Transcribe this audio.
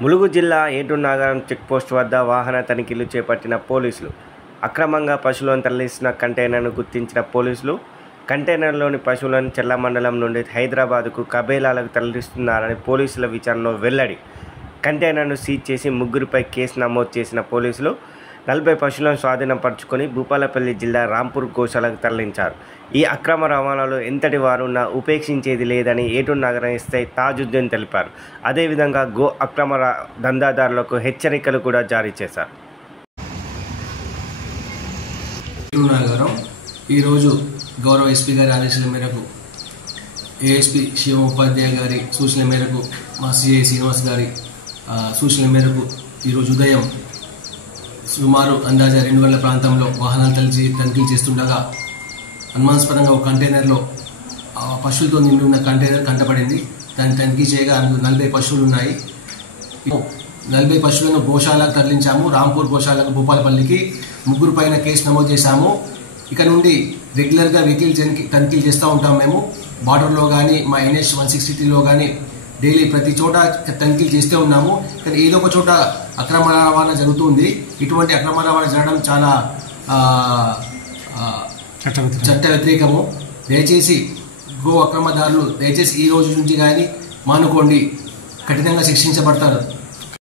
ములుగు జిల్లా ఏటూరు నాగారం చెక్పోస్ట్ వద్ద వాహన తనిఖీలు చేపట్టిన పోలీసులు అక్రమంగా పశువులను తరలిస్తున్న కంటైనర్ను గుర్తించిన పోలీసులు కంటైనర్లోని పశువులను చెల్ల మండలం నుండి హైదరాబాద్కు కబేలాలకు తరలిస్తున్నారని పోలీసుల విచారణలో వెల్లడి. కంటైనర్ను సీజ్ చేసి ముగ్గురిపై కేసు నమోదు చేసిన పోలీసులు 40 పశువులను స్వాధీనపరుచుకొని భూపాలపల్లి జిల్లా రాంపూర్ గోశాలకు తరలించారు. ఈ అక్రమ రవాణాలో ఎంతటి వారున్నా ఉపేక్షించేది లేదని ఏటూరు నగర ఎస్ఐ తాజుద్దీన్ తెలిపారు. అదేవిధంగా గో అక్రమ దందాదారులకు హెచ్చరికలు కూడా జారీ చేశారు. ఈరోజు గౌరవ ఎస్పీ గారి ఆదేశాల మేరకు ఏఎస్పీ శివ ఉపాధ్యాయ గారి సూచనల మేరకు మా సిఐ శ్రీనివాస్ గారి సూచనల మేరకు ఈరోజు ఉదయం సుమారు అందాజ 2 గంటల ప్రాంతంలో వాహనాలు తనిఖీ చేస్తుండగా అనుమానాస్పదంగా ఒక కంటైనర్లో పశువులతో నిండి ఉన్న కంటైనర్ కంటపడింది. దాన్ని తనిఖీ చేయగా 40 పశువులు ఉన్నాయి. 40 పశువులను గోశాలకు తరలించాము. రాంపూర్ గోశాలకు భూపాలపల్లికి ముగ్గురు పైన కేసు నమోదు చేశాము. ఇక నుండి రెగ్యులర్గా వెహికల్ తనిఖీలు చేస్తూ ఉంటాం. మేము బార్డర్లో కానీ మా NH 163లో కానీ డైలీ ప్రతి చోట తనిఖీలు చేస్తూ ఉన్నాము. కానీ ఏదో ఒక చోట అక్రమ రవాణా జరుగుతుంది. ఇటువంటి అక్రమ రవాణా జరగడం చాలా చట్ట వ్యతిరేకము. దయచేసి గో అక్రమదారులు దయచేసి ఈ రోజు నుంచి కానీ మానుకోండి, కఠినంగా శిక్షించబడతారు.